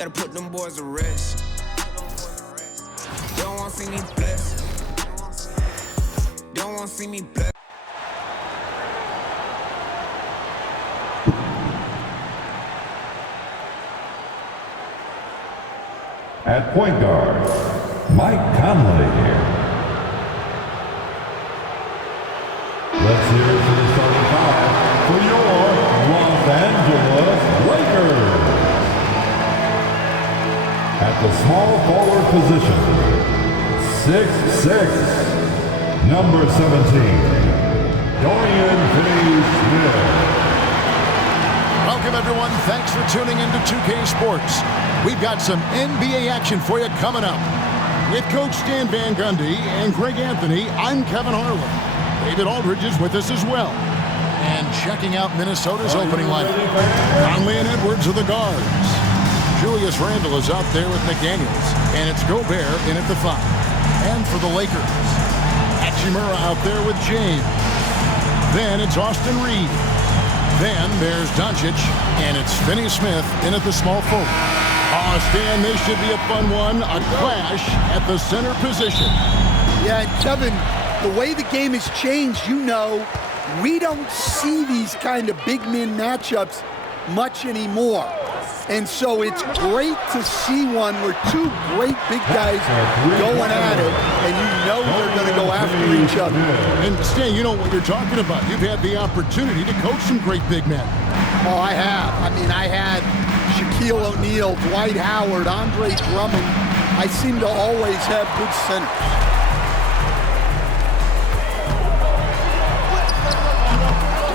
Gotta put them boys to rest. Don't wanna see me blessed. Don't wanna see me blessed. At point guard, Mike Conley here. Let's hear it for the starting five for your Los Angeles Lakers. At the small forward position, 6'6", number 17, Dorian Finney-Smith. Welcome, everyone. Thanks for tuning into 2K Sports. We've got some NBA action for you coming up. With Coach Stan Van Gundy and Greg Anthony, I'm Kevin Harlan. David Aldridge is with us as well. And checking out Minnesota's opening lineup, Conley and Edwards are the guards. Julius Randle is out there with McDaniels, and it's Gobert in at the 5. And for the Lakers, Hachimura out there with James. Then it's Austin Reeves. Then there's Doncic, and it's Finney-Smith in at the small forward. Oh, Stan, this should be a fun one. A clash at the center position. Yeah, and Kevin, the way the game has changed, you know, we don't see these kind of big men matchups much anymore. And so it's great to see one where two great big guys going at it, and you know they're going to go after each other. And Stan, you know what you're talking about. You've had the opportunity to coach some great big men. Oh, I have. I mean, I had Shaquille O'Neal, Dwight Howard, Andre Drummond. I seem to always have good centers.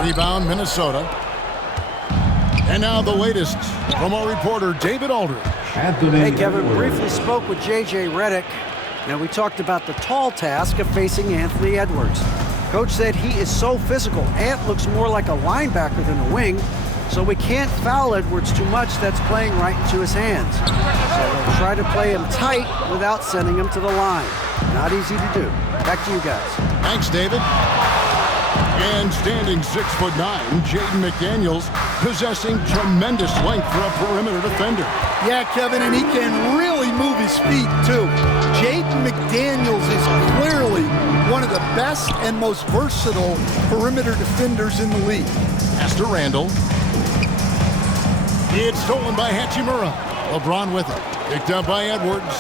Rebound, Minnesota. And now the latest from our reporter, David Aldridge. Hey, Kevin, briefly spoke with J.J. Redick. Now, we talked about the tall task of facing Anthony Edwards. Coach said he is so physical. Ant looks more like a linebacker than a wing, so we can't foul Edwards too much. That's playing right into his hands. So they'll try to play him tight without sending him to the line. Not easy to do. Back to you guys. Thanks, David. And standing 6'9", Jaden McDaniels, possessing tremendous length for a perimeter defender. Yeah, Kevin, and he can really move his feet, too. Jaden McDaniels is clearly one of the best and most versatile perimeter defenders in the league. Pass to Randle. It's stolen by Hachimura. LeBron with it. Picked up by Edwards.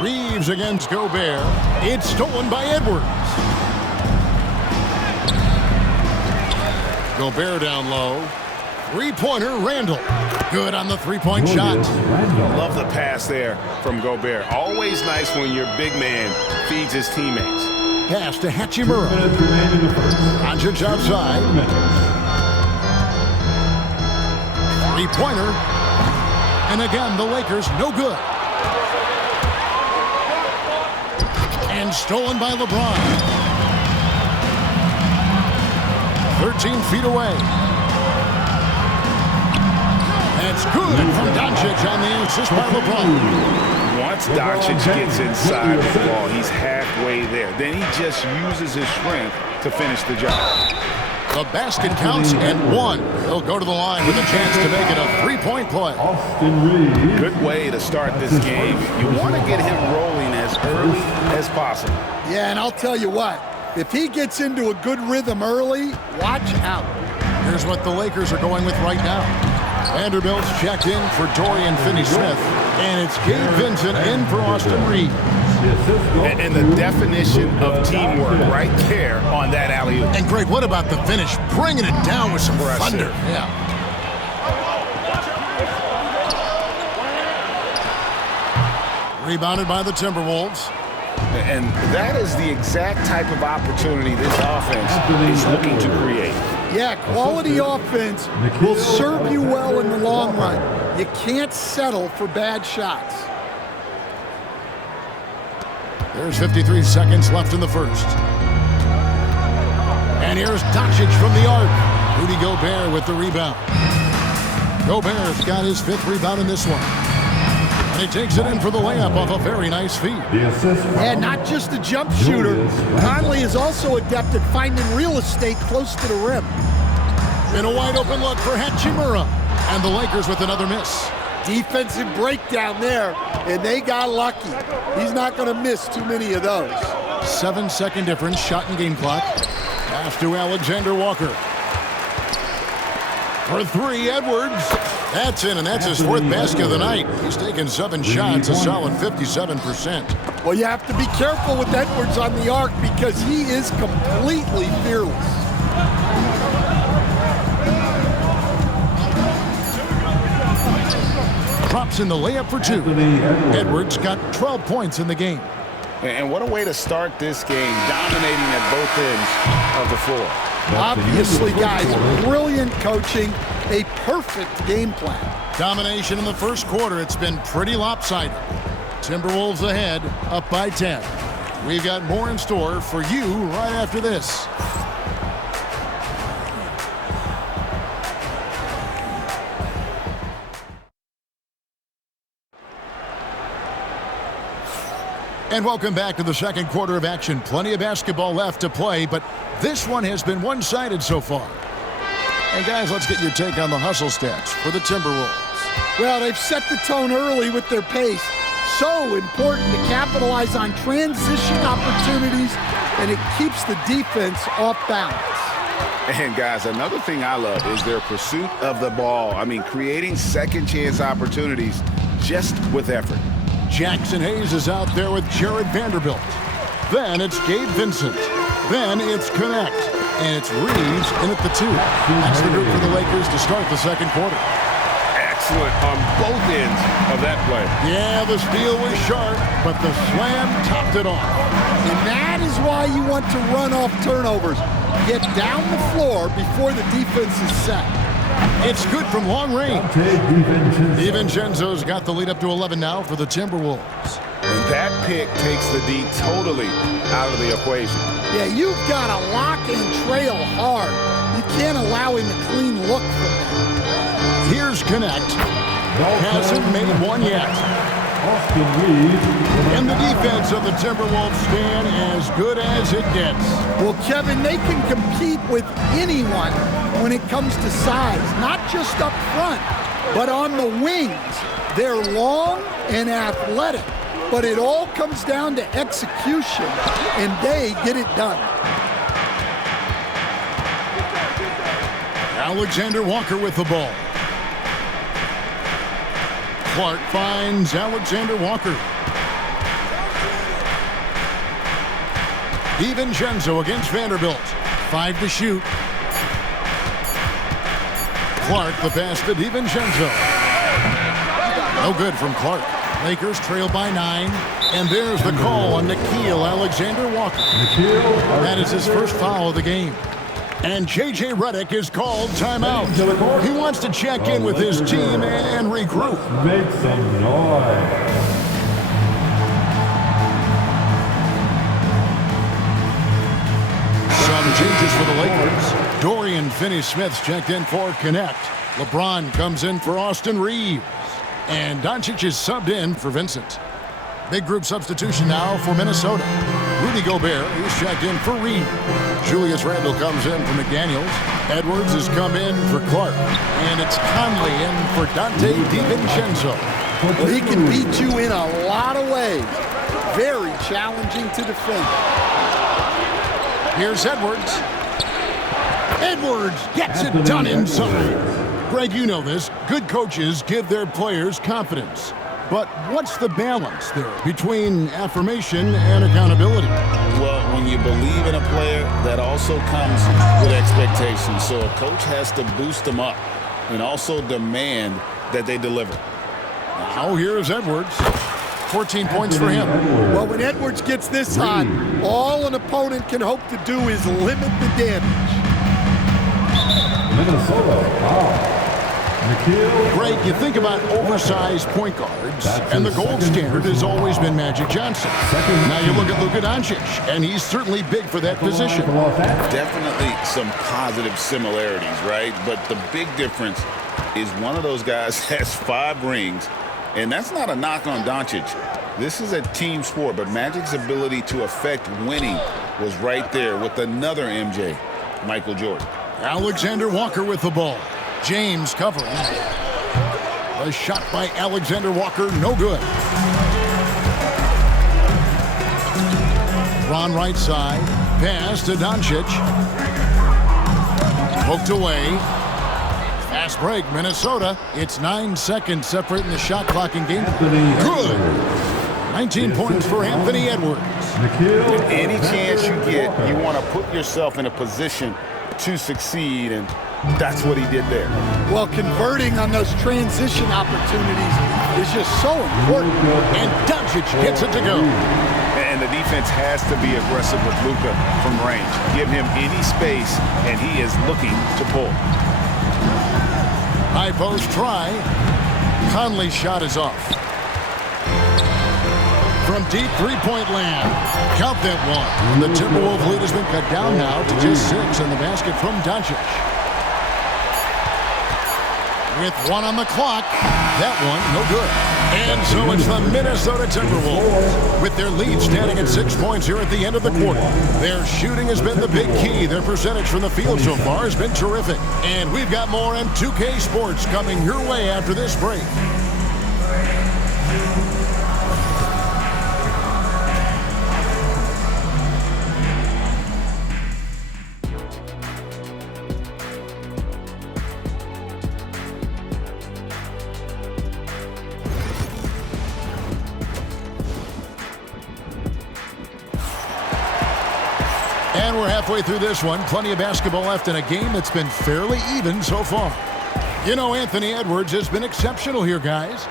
Reeves against Gobert. It's stolen by Edwards. Gobert down low. Three-pointer, Randle. Good on the three-point shot. Love the pass there from Gobert. Always nice when your big man feeds his teammates. Pass to Hachimura. Doncic outside. Three-pointer. And again, the Lakers no good. And stolen by LeBron. 13 feet away. That's good from Doncic on the assist by LeBron. Once Doncic gets inside the ball, he's halfway there. Then he just uses his strength to finish the job. The basket counts and one. He'll go to the line with a chance to make it a three-point play. Good way to start this game. You want to get him rolling as early as possible. Yeah, and I'll tell you what, if he gets into a good rhythm early, watch out. Here's what the Lakers are going with right now. Vanderbilt's checked in for Dorian Finney-Smith, and it's Gabe Vincent in for Austin Reeves. And the definition of teamwork right there on that alley-oop. And Greg, what about the finish? Bringing it down with some thunder. Yeah. Rebounded by the Timberwolves. And that is the exact type of opportunity this offense is looking to create. Yeah, quality offense will serve you well in the long run. You can't settle for bad shots. There's 53 seconds left in the first. And here's Doncic from the arc. Rudy Gobert with the rebound. Gobert's got his 5th rebound in this one. And he takes it in for the layup off a very nice feed. And not just a jump shooter. Conley is also adept at finding real estate close to the rim. In a wide open look for Hachimura. And the Lakers with another miss. Defensive breakdown there, and they got lucky. He's not going to miss too many of those. 7-second difference, shot and game clock. Pass to Alexander Walker. For three, Edwards. That's in, and that's his fourth basket of the night. He's taken 7 shots, a solid 57%. Well, you have to be careful with Edwards on the arc because he is completely fearless. Drops in the layup for 2. Edwards got 12 points in the game. And what a way to start this game, dominating at both ends of the floor. Obviously, guys, brilliant coaching, a perfect game plan. Domination in the first quarter. It's been pretty lopsided. Timberwolves ahead, up by 10. We've got more in store for you right after this. And welcome back to the second quarter of action. Plenty of basketball left to play, but this one has been one-sided so far. And guys, let's get your take on the hustle stats for the Timberwolves. Well, they've set the tone early with their pace. So important to capitalize on transition opportunities, and it keeps the defense off balance. And guys, another thing I love is their pursuit of the ball. I mean, creating second chance opportunities just with effort. Jackson Hayes is out there with Jared Vanderbilt. Then it's Gabe Vincent. Then it's Connect. And it's Reeves in at the 2. That's the group for the Lakers to start the second quarter. Excellent on both ends of that play. Yeah, the steal was sharp, but the slam topped it off. And that is why you want to run off turnovers. Get down the floor before the defense is set. It's good from long range. DiVincenzo's got the lead up to 11 now for the Timberwolves. That pick takes the D totally out of the equation. Yeah, you've got to lock and trail hard. You can't allow him a clean look from that. Here's Connect. Hasn't made one yet. And the defense of the Timberwolves stand as good as it gets. Well, Kevin, they can compete with anyone when it comes to size, not just up front, but on the wings. They're long and athletic, but it all comes down to execution, and they get it done. Alexander Walker with the ball. Clark finds Alexander Walker. DiVincenzo against Vanderbilt. 5 to shoot. Clark the pass to DiVincenzo. No good from Clark. Lakers trail by 9. And there's the call on Nickeil Alexander Walker. That is his first foul of the game. And J.J. Redick is called timeout. He wants to check in with his team and regroup. Make some noise. Some changes for the Lakers. Dorian Finney-Smith's checked in for Connect. LeBron comes in for Austin Reeves. And Doncic is subbed in for Vincent. Big group substitution now for Minnesota. Rudy Gobert is checked in for Reed. Julius Randle comes in for McDaniels. Edwards has come in for Clark. And it's Conley in for Dante DiVincenzo. Well, he can beat you in a lot of ways. Very challenging to defend. Here's Edwards. Edwards gets it done inside. Greg, you know this. Good coaches give their players confidence. But what's the balance there between affirmation and accountability? Well, when you believe in a player, that also comes with expectations. So a coach has to boost them up and also demand that they deliver. Now here's Edwards. 14 points for him. Well, when Edwards gets this hot, all an opponent can hope to do is limit the damage. Minnesota. Greg, you think about oversized point guards, and the gold standard has always been Magic Johnson. Now you look at Luka Doncic, and he's certainly big for that position. Definitely some positive similarities, right? But the big difference is one of those guys has 5 rings, and that's not a knock on Doncic. This is a team sport, but Magic's ability to affect winning was right there with another MJ, Michael Jordan. Alexander Walker with the ball. James covering. A shot by Alexander Walker, no good. Ron right side. Pass to Doncic. Poked away. Fast break, Minnesota. It's 9 seconds separating the shot clock in game. Good. 19 points for Anthony Edwards. Any chance you get, you want to put yourself in a position to succeed, and that's what he did there. Well, converting on those transition opportunities is just so important. And Doncic gets it to go. And the defense has to be aggressive with Luka from range. Give him any space, and he is looking to pull. High post try. Conley's shot is off. From deep three-point land. Count that one. The Timberwolves lead has been cut down now to just 6, and the basket from Doncic. With 1 on the clock, that one no good. And so it's the Minnesota Timberwolves with their lead standing at 6 points here at the end of the quarter. Their shooting has been the big key. Their percentage from the field so far has been terrific. And we've got more M2K Sports coming your way after this break. And we're halfway through this one. Plenty of basketball left in a game that's been fairly even so far. You know, Anthony Edwards has been exceptional here, guys.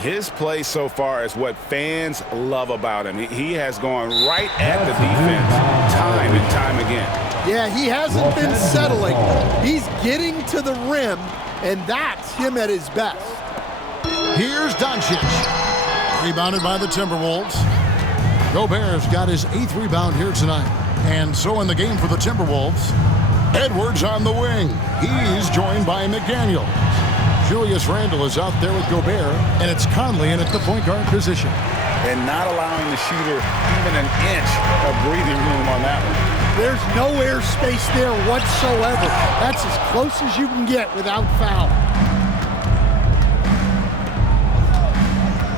His play so far is what fans love about him. He has gone right at the defense time and time again. Yeah, he hasn't been settling. He's getting to the rim, and that's him at his best. Here's Doncic. Rebounded by the Timberwolves. Gobert's got his 8th rebound here tonight. And so in the game for the Timberwolves, Edwards on the wing. He's joined by McDaniel. Julius Randle is out there with Gobert, and it's Conley in at the point guard position. And not allowing the shooter even an inch of breathing room on that one. There's no air space there whatsoever. That's as close as you can get without foul.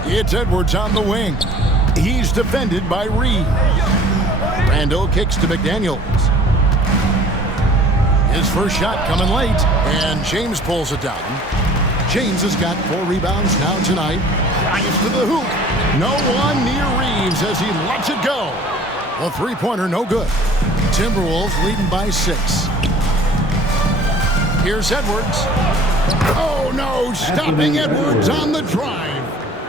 It's Edwards on the wing. He's defended by Reed. Randle kicks to McDaniels. His first shot coming late, and James pulls it down. James has got 4 rebounds now tonight. Drives to the hoop. No one near Reeves as he lets it go. A three-pointer, no good. Timberwolves leading by 6. Here's Edwards. Oh, no, stopping Edwards on the drive.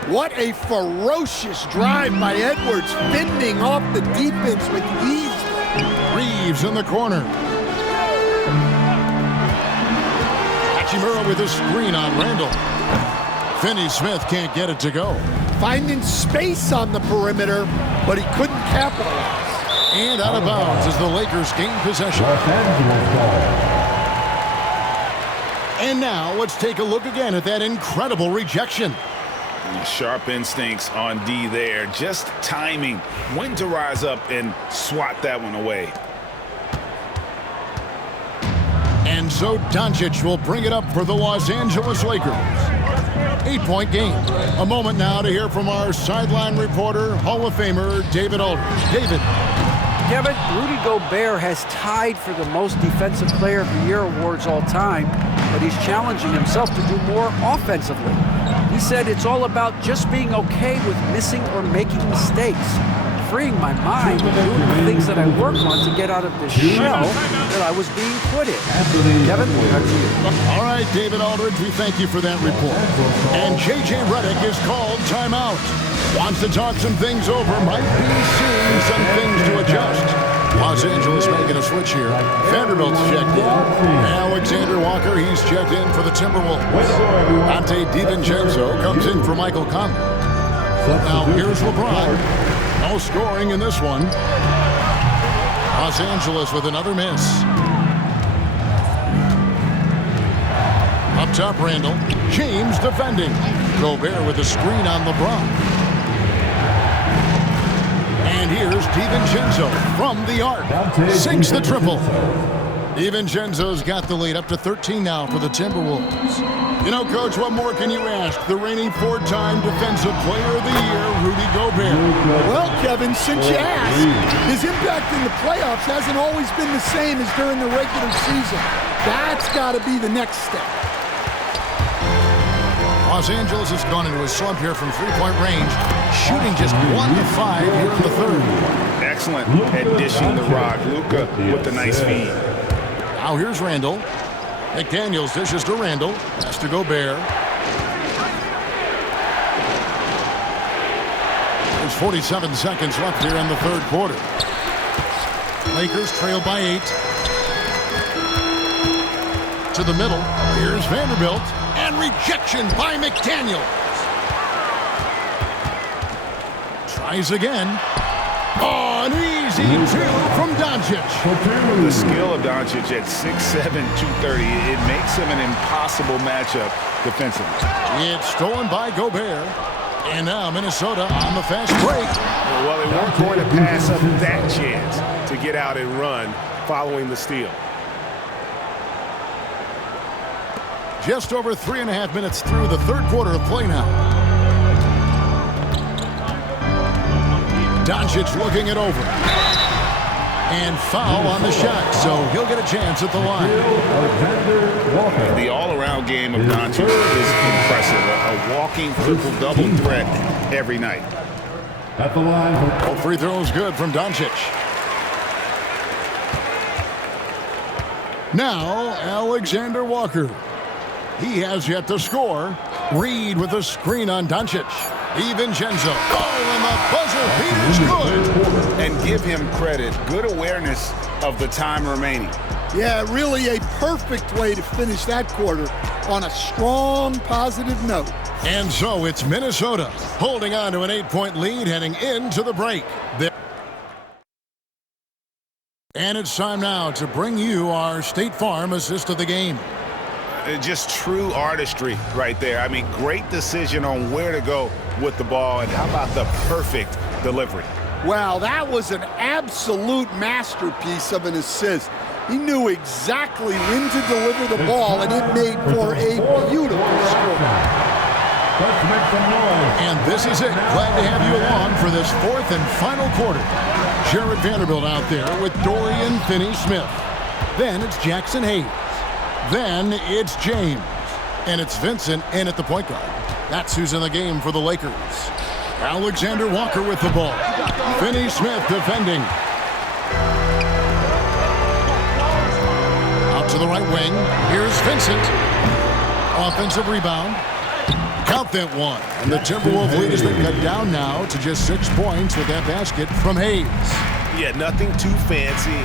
What a ferocious drive by Edwards, fending off the defense with ease. Reeves in the corner. Hachimura with a screen on Randle. Finney-Smith can't get it to go. Finding space on the perimeter, but he couldn't capitalize. And out of bounds as the Lakers gain possession. And now let's take a look again at that incredible rejection. Sharp instincts on D there. Just timing when to rise up and swat that one away. And so Doncic will bring it up for the Los Angeles Lakers. 8-point game. A moment now to hear from our sideline reporter, Hall of Famer David Aldridge. David. Kevin, Rudy Gobert has tied for the most Defensive Player of the Year awards all time, but he's challenging himself to do more offensively. He said it's all about just being okay with missing or making mistakes, freeing my mind and doing the things that I work on to get out of this shell that I was being put in. Kevin, back to you. All right, David Aldridge, we thank you for that report. And J.J. Redick is called timeout. Wants to talk some things over, might be seeing some things to adjust. Los Angeles making a switch here. Vanderbilt's checked in. Alexander Walker, he's checked in for the Timberwolves. Ante DiVincenzo comes in for Michael Conley. Now here's LeBron. No scoring in this one. Los Angeles with another miss. Up top, Randle. James defending. Gobert with a screen on LeBron. And here's DiVincenzo from the arc. Sinks the triple. DiVincenzo's got the lead up to 13 now for the Timberwolves. You know, Coach, what more can you ask? The reigning 4-time Defensive Player of the Year, Rudy Gobert. Well, Kevin, since you asked, his impact in the playoffs hasn't always been the same as during the regular season. That's got to be the next step. Los Angeles has gone into a slump here from three-point range, shooting just 1 of 5 here in the third. Excellent addition to Rock. Luka with the nice feed. Now here's Randall. McDaniels dishes to Randall. Pass to Gobert. There's 47 seconds left here in the third quarter. Lakers trail by 8. To the middle. Here's Vanderbilt. And rejection by McDaniels. Tries again. Oh, an easy 2 from Doncic. The skill of Doncic at 6'7", 230, it makes him an impossible matchup defensively. It's stolen by Gobert. And now Minnesota on the fast break. Well, they weren't going to pass up that chance to get out and run following the steal. Just over 3.5 minutes through the third quarter of play now. Doncic looking it over. And foul on the shot, so he'll get a chance at the line. The all-around game of Doncic is impressive. A walking triple-double threat every night. At the line. All free throws good from Doncic. Now, Alexander Walker. He has yet to score. Reed with a screen on Doncic. DiVincenzo. Oh, and the buzzer beater is good. And give him credit. Good awareness of the time remaining. Yeah, really a perfect way to finish that quarter on a strong, positive note. And so it's Minnesota holding on to an 8-point lead heading into the break. And it's time now to bring you our State Farm assist of the game. Just true artistry right there. I mean, great decision on where to go with the ball, and how about the perfect delivery? Wow, that was an absolute masterpiece of an assist. He knew exactly when to deliver the ball, and it made for a beautiful score. Let's make some noise. And this is it. Glad to have you along for this fourth and final quarter. Jared Vanderbilt out there with Dorian Finney-Smith. Then it's Jackson Hayes. Then it's James. And it's Vincent in at the point guard. That's who's in the game for the Lakers. Alexander Walker with the ball. Finney-Smith defending. Out to the right wing. Here's Vincent. Offensive rebound. Count that one. And the Timberwolves lead has been cut down now to just 6 points with that basket from Hayes. Yeah, nothing too fancy.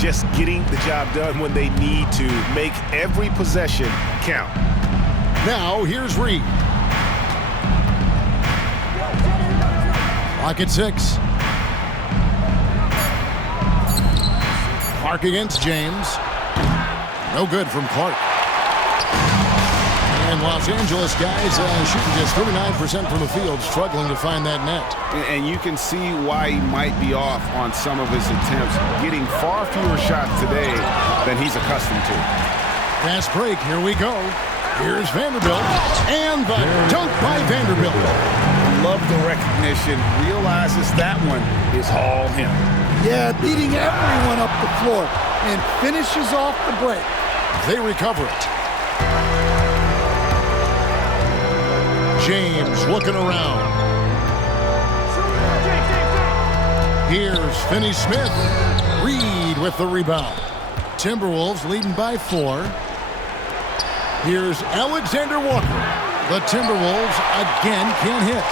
Just getting the job done when they need to. Make every possession count. Now, here's Reed. Clock at 6. Clark against James. No good from Clark. And Los Angeles guys shooting just 39% from the field, struggling to find that net. And you can see why he might be off on some of his attempts, getting far fewer shots today than he's accustomed to. Fast break, here we go. Here's Vanderbilt, and the dunk by Vanderbilt. Love the recognition, realizes that one is all him. Yeah, beating everyone up the floor and finishes off the break. They recover it. James looking around. Here's Finney-Smith. Reed with the rebound. Timberwolves leading by 4. Here's Alexander Walker. The Timberwolves again can't hit.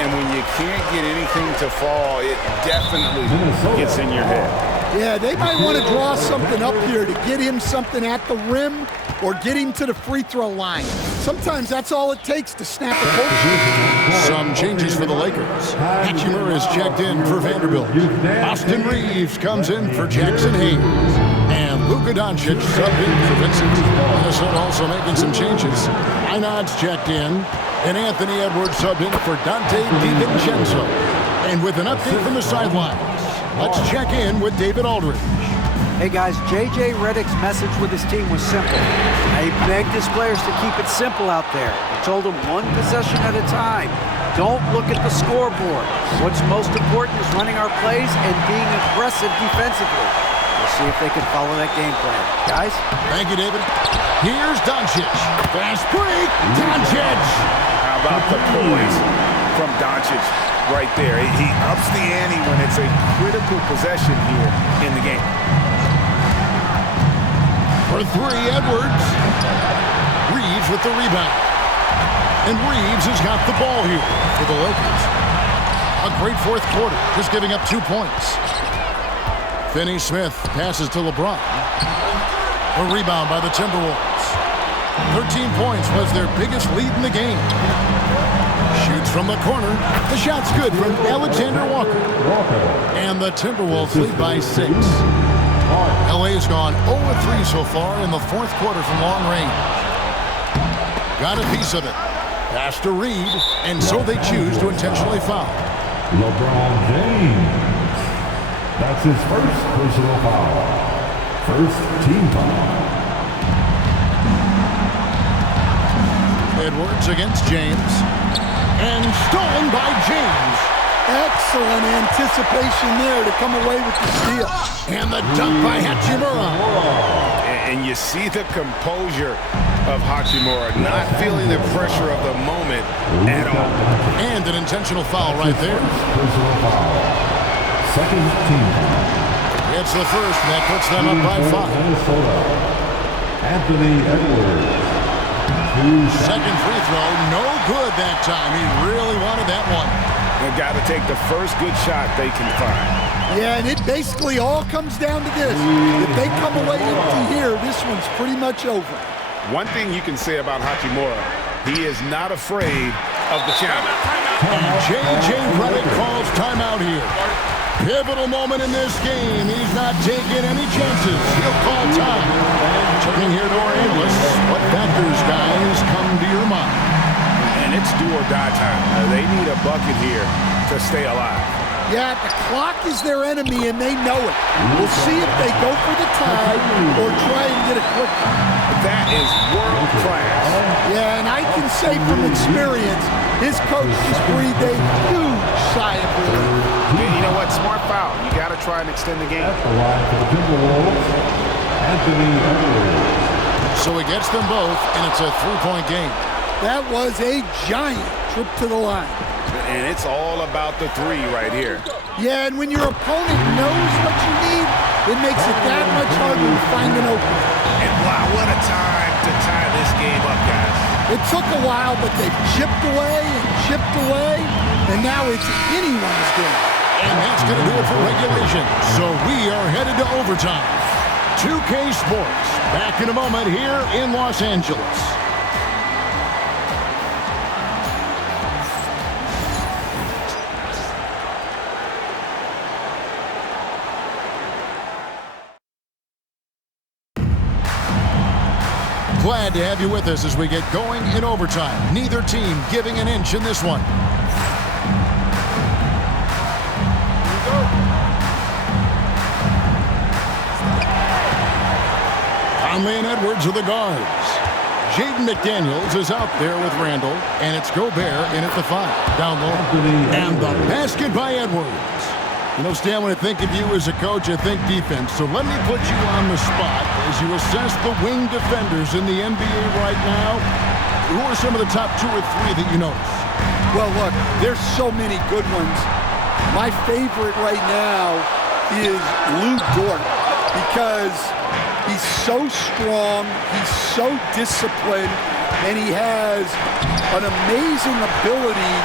And when you can't get anything to fall, it definitely gets in your head. Yeah, they might want to draw something up here to get him something at the rim or get him to the free throw line. Sometimes that's all it takes to snap a coach. Some changes for the Lakers. Hatchimer is checked in for Vanderbilt. Austin Reeves comes in for Jackson Hayes. And Luka Doncic subbed in for Vincent. Minnesota also making some changes. Einad's checked in. And Anthony Edwards subbed in for Dante DiVincenzo. And with an update from the sidelines, let's check in with David Aldridge. Hey guys, J.J. Redick's message with his team was simple. He begged his players to keep it simple out there. He told them one possession at a time. Don't look at the scoreboard. What's most important is running our plays and being aggressive defensively. We'll see if they can follow that game plan. Guys? Thank you, David. Here's Doncic. Fast break. Doncic. How about the poise from Doncic right there? He ups the ante when it's a critical possession here in the game. For three, Edwards. Reeves with the rebound. And Reeves has got the ball here for the Lakers. A great fourth quarter, just giving up 2 points. Finney-Smith passes to LeBron. A rebound by the Timberwolves. 13 points was their biggest lead in the game. Shoots from the corner. The shot's good from Alexander Walker. And the Timberwolves lead by 6. LA's gone 0-3 so far in the fourth quarter from long range. Got a piece of it. Pass to Reed, and so they choose to intentionally foul. LeBron James. That's his first personal foul. First team foul. Edwards against James. And stolen by James. Excellent anticipation there to come away with the steal. And the dunk by Hachimura. And you see the composure of Hachimura, not feeling the pressure of the moment at all. And an intentional foul right there. Personal foul. Second team foul. It's the first, and that puts them up by 5. Minnesota. Anthony Edwards. Second free throw, no good that time. He really wanted that one. They've got to take the first good shot they can find. Yeah, and it basically all comes down to this. If they come away empty here, this one's pretty much over. One thing you can say about Hachimura, he is not afraid of the challenge. And J.J. Redick calls timeout here. Pivotal moment in this game. He's not taking any chances. He'll call time. Checking here to our analysts. What factors, guys, come to your mind? And it's do or die time. They need a bucket here to stay alive. Yeah, the clock is their enemy, and they know it. We'll see if they go for the tie or try and get it quick. That is world class. Yeah, and I can say from experience, his coach just breathed a huge sigh of relief. You know what? Smart foul. You got to try and extend the game. At the line for the Timberwolves, Anthony Edwards. So he gets them both, and it's a 3-point game. That was a giant trip to the line. And it's all about the 3 right here. Yeah, and when your opponent knows what you need, it makes it that much harder to find an opening. And wow, what a time to tie this game up, guys. It took a while, but they've chipped away, and now it's anyone's game. And that's going to do it for regulation. So we are headed to overtime. 2K Sports, back in a moment here in Los Angeles. Glad to have you with us as we get going in overtime. Neither team giving an inch in this one. Conley and Edwards are the guards. Jaden McDaniels is out there with Randall, and it's Gobert in at the 5, down low. And the basket by Edwards. You know, Stan, when I think of you as a coach, I think defense. So let me put you on the spot as you assess the wing defenders in the NBA right now. Who are some of the top 2 or 3 that you notice? Well, look, there's so many good ones. My favorite right now is Lou Dort because he's so strong, he's so disciplined, and he has an amazing ability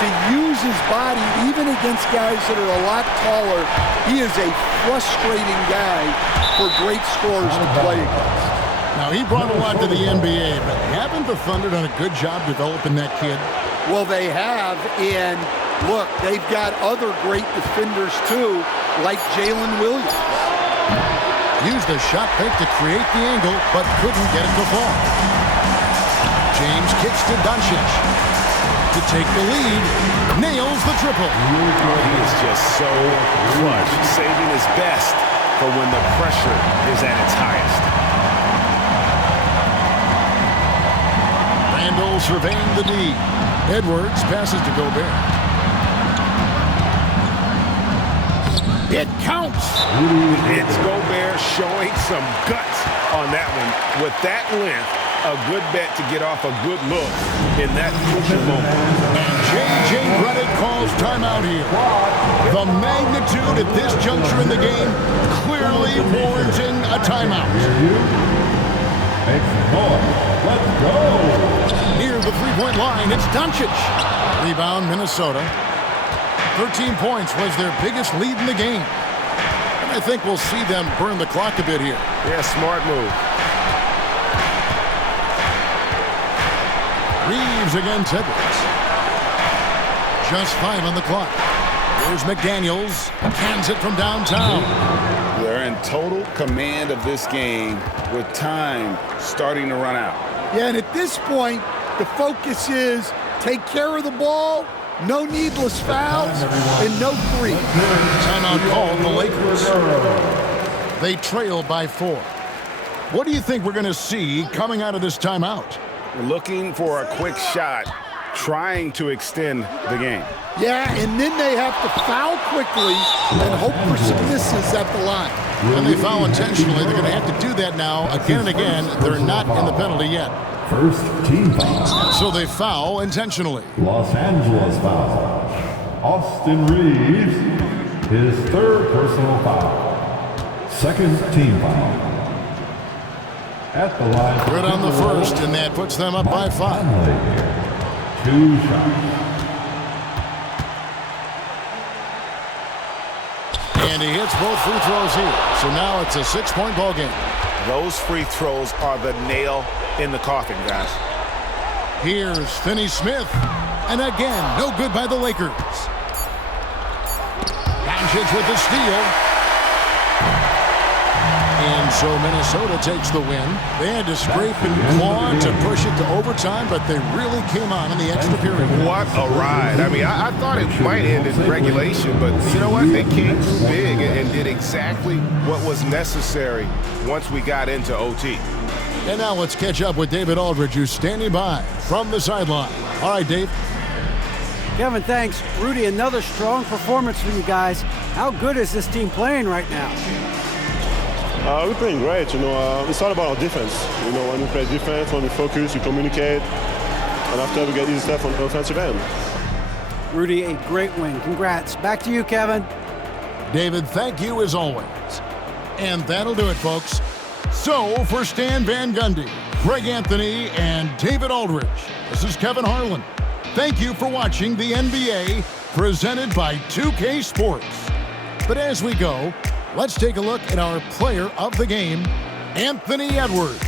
to use his body even against guys that are a lot taller. He is a frustrating guy for great scorers to play against. Now, he brought a lot to the NBA, but haven't the Thunder done a good job developing that kid? Well, they have, and look, they've got other great defenders too, like Jalen Williams. Used the shot fake to create the angle, but couldn't get it to fall. James kicks to Doncic to take the lead, nails the triple. He is just so clutch, saving his best for when the pressure is at its highest. Randall surveying the D. Edwards passes to Gobert. It counts. It's Gobert showing some guts on that one. With that length, a good bet to get off a good look in that crucial moment. And J.J. Redick calls timeout here. The magnitude at this juncture in the game clearly warranting a timeout. Make some noise. Let's go. Near the three-point line, it's Doncic. Rebound, Minnesota. 13 points was their biggest lead in the game. And I think we'll see them burn the clock a bit here. Yeah, smart move. Reeves against Edwards. Just 5 on the clock. Here's McDaniels. Cans it from downtown. They're in total command of this game with time starting to run out. Yeah, and at this point, the focus is take care of the ball, no needless fouls, and no three. Timeout called the Lakers. They trail by 4. What do you think we're going to see coming out of this timeout? Looking for a quick shot, trying to extend the game. Yeah, and then they have to foul quickly and hope for some misses at the line. When they foul intentionally, they're going to have to do that now again and again. They're not in the penalty yet. First team foul. So they foul intentionally. Los Angeles foul. Austin Reeves, his third personal foul. Second team foul. At the line. Good on the first, and that puts them up by 5. 2 shots. And he hits both free throws here. So now it's a 6-point ball game. Those free throws are the nail in the coffin, guys. Here's Finney-Smith. And again, no good by the Lakers. Doncic with the steal. And so Minnesota takes the win. They had to scrape and claw to push it to overtime, but they really came on in the extra period. What a ride. I mean, I thought it might end in regulation, but you know what? They came through big and did exactly what was necessary once we got into OT. And now let's catch up with David Aldridge, who's standing by from the sideline. All right, Dave. Kevin, thanks. Rudy, another strong performance for you guys. How good is this team playing right now? We're playing great, it's all about our defense. When we play defense, when we focus, we communicate, and after we get easy stuff on the offensive end. Rudy, a great win. Congrats. Back to you, Kevin. David, thank you as always. And that'll do it, folks. So, for Stan Van Gundy, Greg Anthony, and David Aldridge, this is Kevin Harlan. Thank you for watching the NBA, presented by 2K Sports. But as we go, let's take a look at our player of the game, Anthony Edwards.